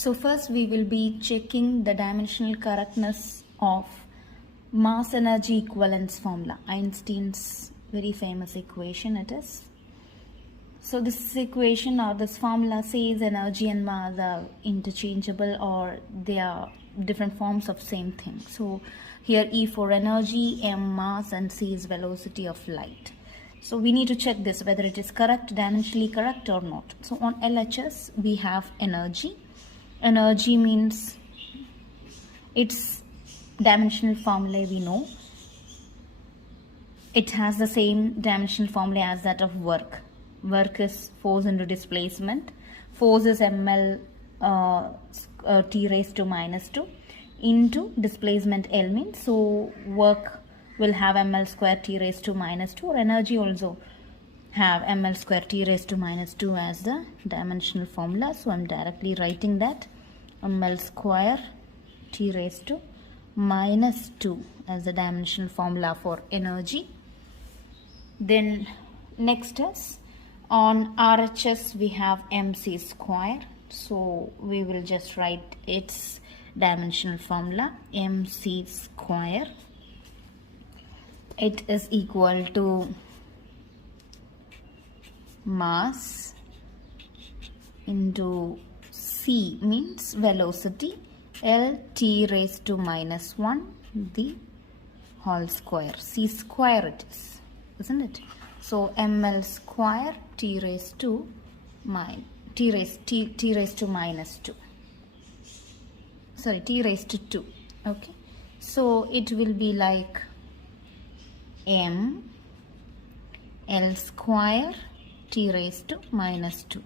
So first we will be checking the dimensional correctness of mass energy equivalence formula. Einstein's very famous equation it is. So this equation or this formula says energy and mass are interchangeable or they are different forms of same thing. So here E for energy, M mass and C is velocity of light. So we need to check this whether it is correct, dimensionally correct or not. So on LHS we have energy. Energy means its dimensional formula we know. It has the same dimensional formula as that of work. Work is force into displacement. Force is ml t raised to minus 2 into displacement L means. So work will have ml square t raised to minus 2 or energy also have ml square t raised to minus 2 as the dimensional formula. So I'm directly writing that ml square t raised to minus 2 as the dimensional formula for energy. Then next is on RHS we have mc square. So we will just write its dimensional formula mc square. It is equal to mass into c means velocity L t raised to minus 1 the whole square. C square it is, isn't it? So ml square t raised to minus 2. Sorry, t raised to 2. Okay. So it will be like m L square t raised to minus 2.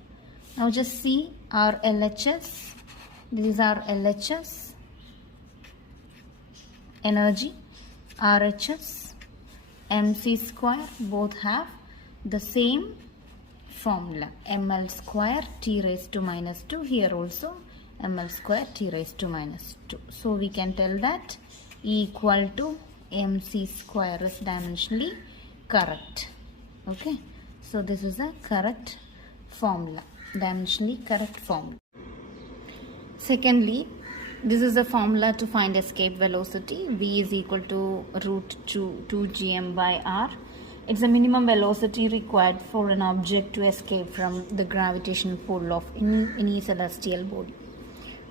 Now just see our LHS. This is our LHS. Energy, RHS, mc square both have the same formula. ml square t raised to minus 2. Here also ml square t raised to minus 2. So we can tell that E equal to mc square is dimensionally correct. Okay. So this is a correct formula. Dimensionally correct formula. Secondly, this is the formula to find escape velocity. V is equal to root 2 gm by r. It's the minimum velocity required for an object to escape from the gravitational pull of any celestial body.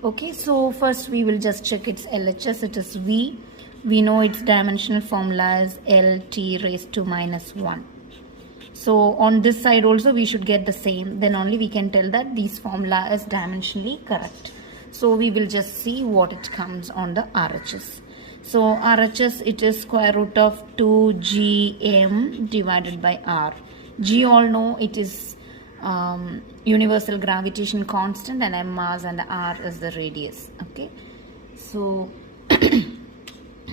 Okay, so first we will just check its LHS. It is V. We know its dimensional formula is L t raised to minus 1. So on this side also we should get the same. Then only we can tell that this formula is dimensionally correct. So we will just see what it comes on the RHS. So RHS it is square root of 2 gm divided by r. G all know it is universal gravitation constant and m mass and r is the radius. Okay. So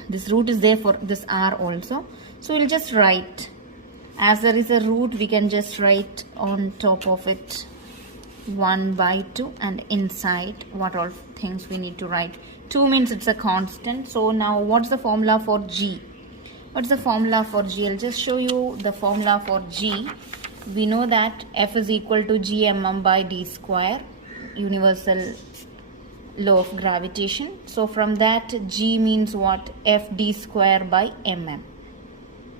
this root is there for this r also. So we'll just write. As there is a root, we can just write on top of it 1 by 2 and inside what all things we need to write. 2 means it's a constant. So now what's the formula for G? What's the formula for G? I'll just show you the formula for G. We know that F is equal to Gmm by d square, universal law of gravitation. So from that G means what? F d square by mm.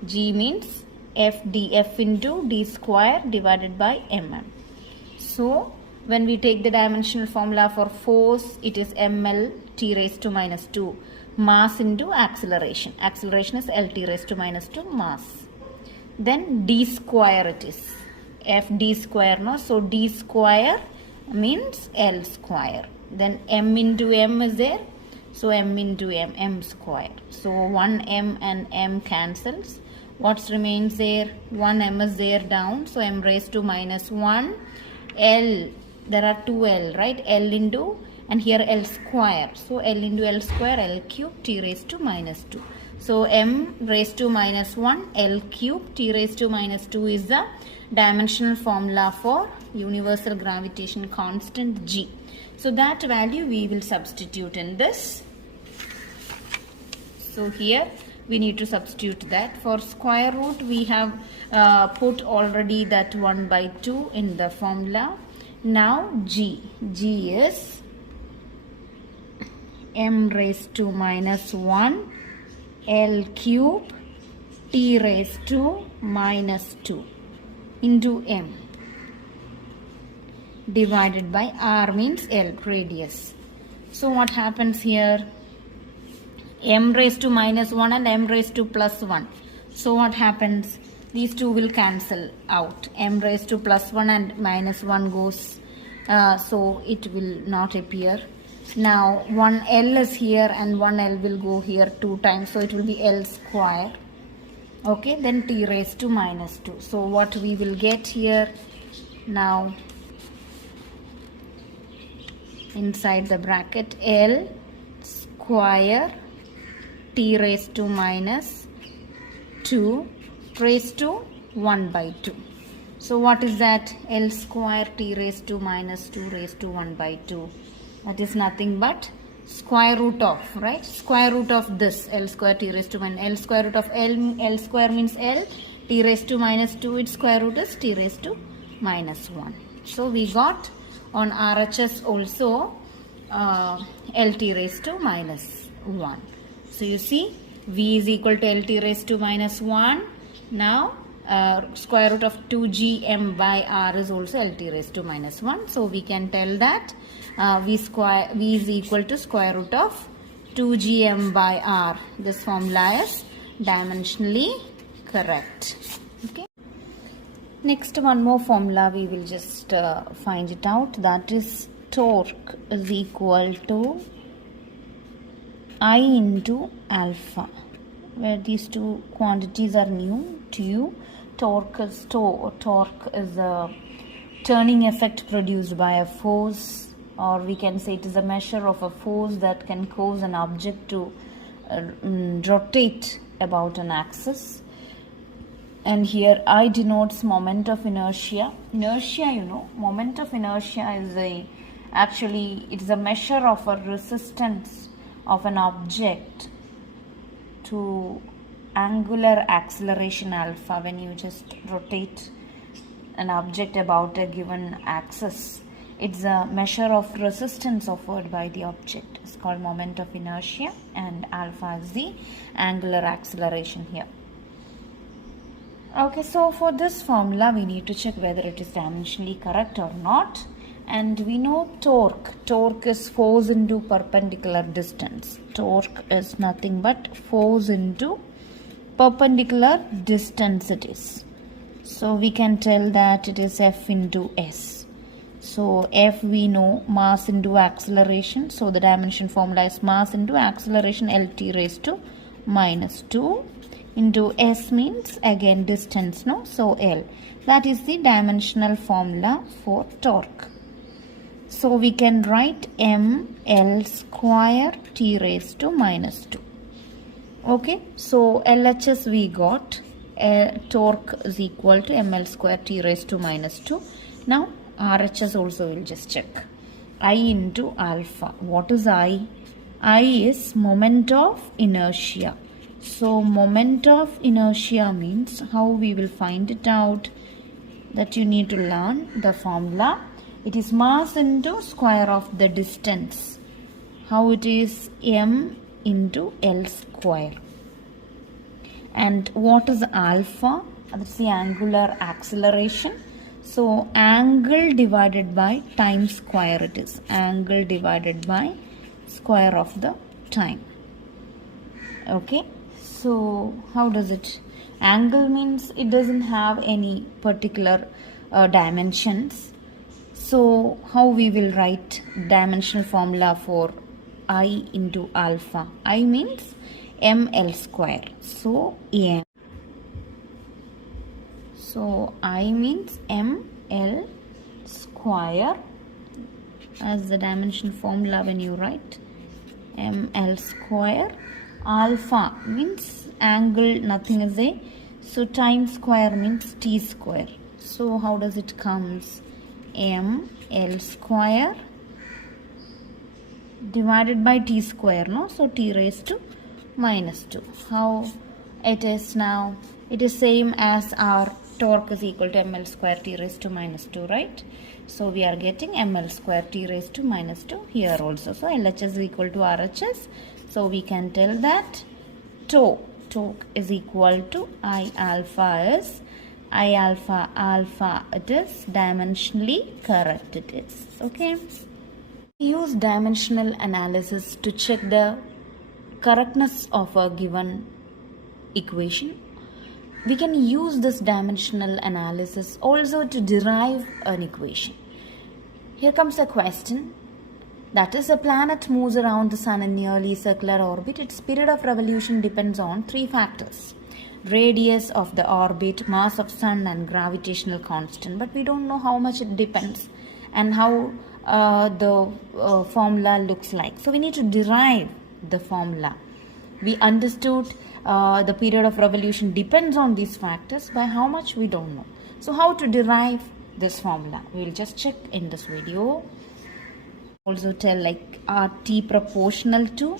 G means F into d square divided by mm. So when we take the dimensional formula for force, it is ml t raised to minus 2. Mass into acceleration. Acceleration is L t raised to minus 2 mass. Then d square it is. F d square, no? So d square means L square. Then m into m is there. So m into m square. So 1m and m cancels. What remains there? 1m is there down. So m raised to minus 1. L, there are 2L, right? L into, and here L square. So L into L square, L cube, t raised to minus 2. So m raised to minus 1, L cube, t raised to minus 2 is the dimensional formula for universal gravitation constant G. So that value we will substitute in this. So here we need to substitute that. For square root we have put already that 1 by 2 in the formula. Now G is m raised to minus 1 L cube T raised to minus 2 into m divided by R means L, radius. So what happens here? M raised to minus 1 and m raised to plus 1. So what happens? These two will cancel out. M raised to plus 1 and minus 1 goes, so it will not appear. Now 1 L is here and 1 L will go here 2 times, so it will be L square. Okay, then T raised to minus 2. So what we will get here now, inside the bracket, L square T raised to minus 2 raised to 1 by 2. So what is that? L square T raised to minus 2 raised to 1 by 2. That is nothing but square root of, right? Square root of this L square T raised to minus L square root of L square means L, T raised to minus 2, its square root is T raised to minus 1. So we got on RHS also LT raised to minus 1. So you see V is equal to LT raised to minus 1. Now square root of 2gm by R is also LT raised to minus 1. So we can tell that V is equal to square root of 2gm by R. This formula is dimensionally correct. Okay. Next, one more formula we will just find it out. That is torque is equal to I into alpha, where these two quantities are new to you. Torque is a turning effect produced by a force, or we can say it is a measure of a force that can cause an object to rotate about an axis. And here I denotes moment of inertia. Inertia, you know, moment of inertia is it is a measure of a resistance of an object to angular acceleration alpha when you just rotate an object about a given axis. It's a measure of resistance offered by the object. It's called moment of inertia, and alpha is the angular acceleration here. Okay, so for this formula we need to check whether it is dimensionally correct or not. And we know torque is force into perpendicular distance. Torque is nothing but force into perpendicular distance it is. So we can tell that it is F into S. So F we know, mass into acceleration. So the dimension formula is mass into acceleration LT raised to minus 2 into S means again distance, no? So L. That is the dimensional formula for torque. So we can write ml square T raised to minus 2. Okay, so LHS we got torque is equal to ml square T raised to minus 2. Now RHS also we'll just check. I into alpha. What is I? I is moment of inertia. So moment of inertia means how we will find it out, that you need to learn the formula. It is mass into square of the distance. How it is? M into L square. And what is alpha? That's the angular acceleration. So angle divided by time square it is. Angle divided by square of the time. Okay. So how does it? Angle means it doesn't have any particular dimensions. So how we will write dimensional formula for I into alpha? I means ml square. So m. So I means ml square as the dimension formula when you write ml square. Alpha means angle, nothing is a. So time square means t square. So how does it comes? ml square divided by t square, no? So t raised to minus 2. How it is now? It is same as our torque is equal to ml square t raised to minus 2, right? So we are getting ml square t raised to minus 2 here also. So LHS is equal to RHS. So we can tell that torque is equal to I alpha alpha, it is dimensionally correct, it is. Okay. We use dimensional analysis to check the correctness of a given equation. We can use this dimensional analysis also to derive an equation. Here comes a question. That is, a planet moves around the sun in nearly circular orbit. Its period of revolution depends on three factors: radius of the orbit, mass of sun, and gravitational constant. But we don't know how much it depends and how the formula looks like. So we need to derive the formula. We understood the period of revolution depends on these factors. By how much, we don't know. So how to derive this formula? We will just check in this video. Also tell like RT proportional to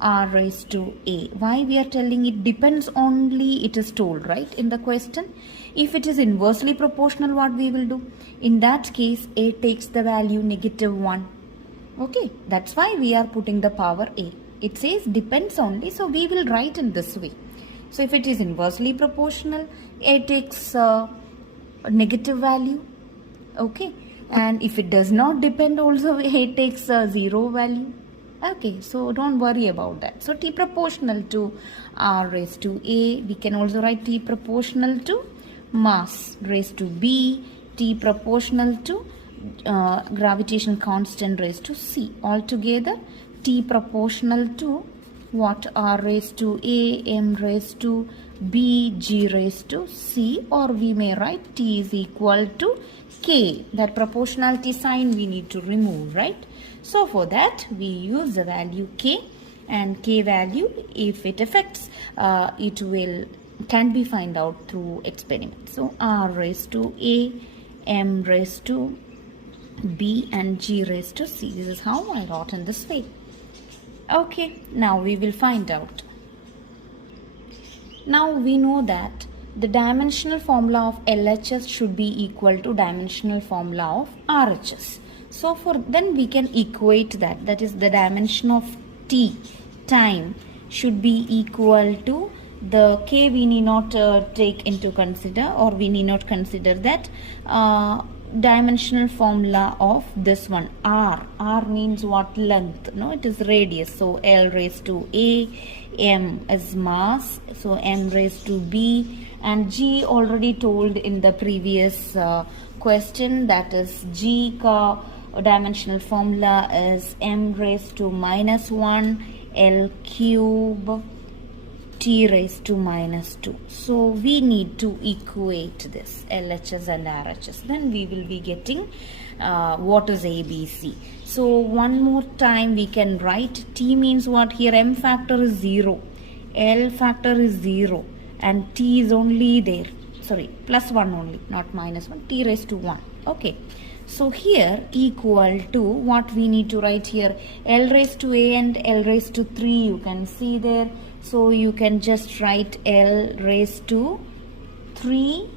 R raised to A. Why we are telling it depends only, it is told, right, in the question. If it is inversely proportional, what we will do? In that case, A takes the value -1. Okay, that's why we are putting the power A. It says depends only, so we will write in this way. So if it is inversely proportional, A takes a negative value. Okay, and if it does not depend also, A takes a 0 value. Okay, so don't worry about that. So T proportional to R raised to A, we can also write T proportional to mass raised to B, T proportional to gravitational constant raised to C. Altogether, T proportional to what? R raised to A, M raised to B, G raised to C, or we may write T is equal to K. That proportionality sign we need to remove, right? So for that we use the value K, and K value, if it affects, can be find out through experiment. So R raised to A, M raised to B, and G raised to C. This is how I wrote in this way. Okay, now we will find out. Now we know that the dimensional formula of LHS should be equal to dimensional formula of RHS. So for then we can equate that. That is, the dimension of T, time, should be equal to the K. We need not take into consider, or we need not consider that dimensional formula of this one, R. R means what? Length. No, it is radius. So L raised to A, M is mass, so M raised to B, and G already told in the previous question, that is G ka dimensional formula is M raised to -1 L cube T raised to -2. So we need to equate this LHS and RHS. Then we will be getting what is ABC. So one more time we can write T means what? Here M factor is 0, L factor is 0, and T is only there. Sorry, +1 only, not -1. T raised to 1. Okay. So here equal to what we need to write here? L raised to A and L raised to 3. You can see there. So you can just write L raised to 3,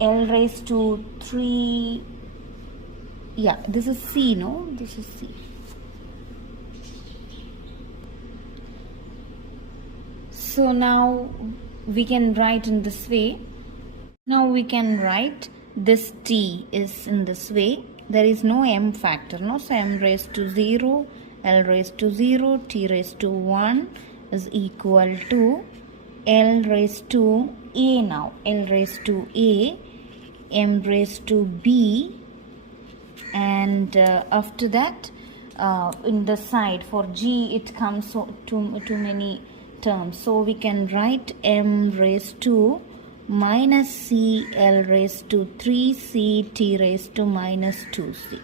L raised to 3, yeah, this is C, no? This is C. So now we can write in this way. Now we can write this T is in this way. There is no M factor, no? So M raised to 0, L raised to 0, T raised to 1 is equal to L raised to A now. L raised to A, M raised to B, and after that in the side for G it comes to many terms. So we can write M raised to -C, L raised to 3C, T raised to -2C.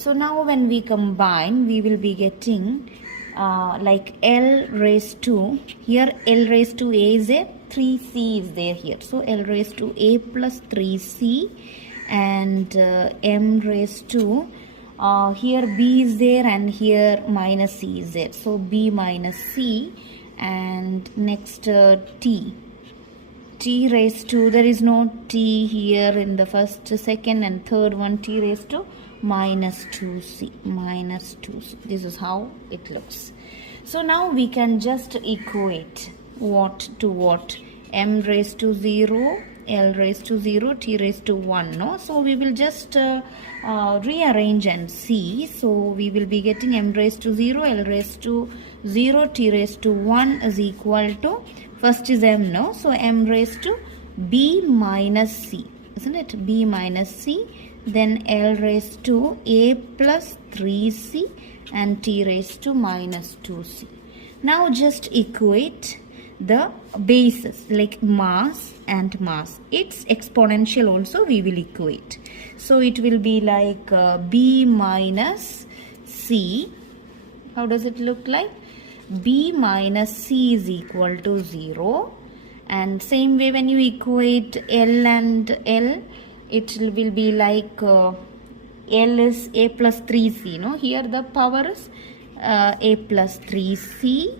So now when we combine, we will be getting like L raised to, here L raised to A is there, 3C is there here. So L raised to A plus 3C, and M raised to, here B is there, and here -C is there. So B minus C, and next t raised to, there is no t here in the first, second and third one, t raised to minus 2c, this is how it looks. So now we can just equate what to what, m raised to 0, L raised to 0, T raised to 1, no? So we will just rearrange and see. So we will be getting m raised to 0, L raised to 0, T raised to 1 is equal to, first is m, no? So m raised to b minus c, isn't it? B minus c, then L raised to a plus 3c and T raised to minus 2c. Now just equate the bases like mass and mass. Its exponential also we will equate. So it will be like b minus c. How does it look like? B minus c is equal to 0. And same way when you equate L and L, it will be like L is a plus 3c. No? Here the power is a plus 3c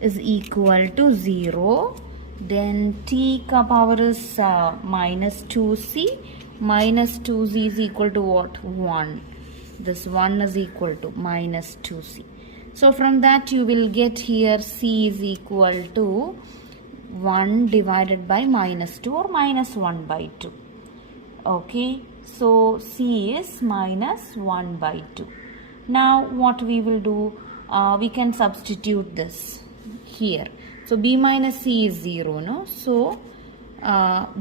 is equal to 0. Then t ka power is minus 2c. Minus 2c is equal to what? 1. This 1 is equal to minus 2c. So from that you will get here c is equal to 1 divided by minus 2 or minus 1 by 2. Okay. So c is minus 1 by 2. Now what we will do? We can substitute this here. So b minus c is 0, no? So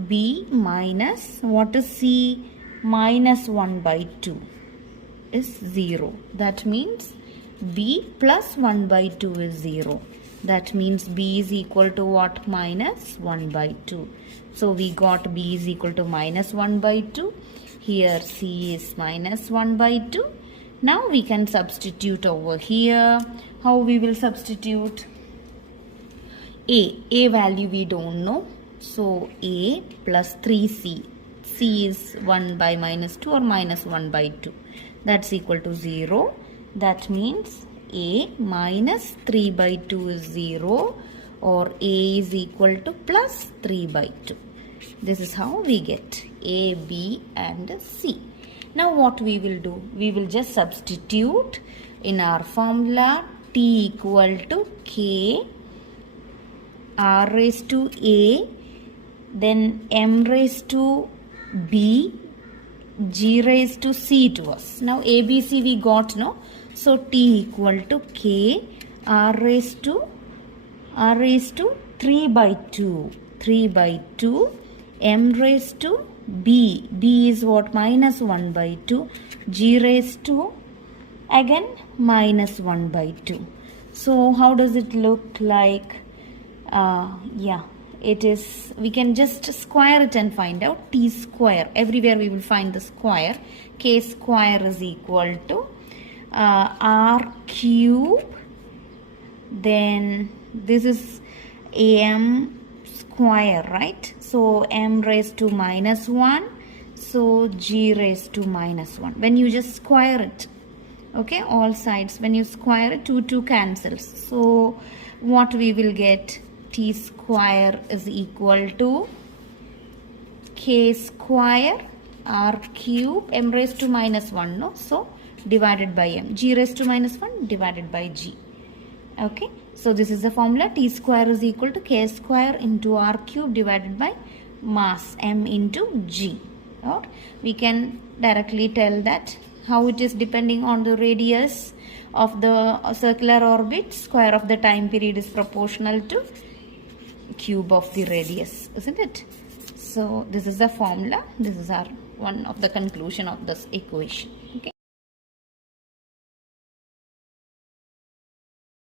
b minus, what is c? Minus 1 by 2 is 0. That means b plus 1 by 2 is 0. That means b is equal to what? Minus 1 by 2. So we got b is equal to minus 1 by 2. Here c is minus 1 by 2. Now we can substitute over here. How we will substitute? A value we don't know. So a plus 3c. C is 1 by minus 2 or minus 1 by 2. That's equal to 0. That means a minus 3 by 2 is 0, or a is equal to plus 3 by 2. This is how we get a, b and c. Now what we will do? We will just substitute in our formula t equal to k r raised to a, then m raised to b, g raised to c to us. Now a, b, c we got, no? So t equal to k r raised to 3 by 2, m raised to b is what? Minus 1 by 2, g raised to again minus 1 by 2. So how does it look like? Yeah, it is, we can just square it and find out t square. Everywhere we will find the square. K square is equal to r cube, then this is am square, right? So m raised to minus 1, so g raised to minus 1. When you just square it, okay, all sides, when you square it, 2 cancels. So what we will get? T square is equal to k square r cube, m raised to minus 1, no? So divided by m, g raised to minus 1 divided by g. Okay, so this is the formula. T square is equal to k square into r cube divided by mass m into g. Or we can directly tell that how it is depending on the radius of the circular orbit. Square of the time period is proportional to cube of the radius, isn't it? So this is the formula. This is our one of the conclusion of this equation. Okay.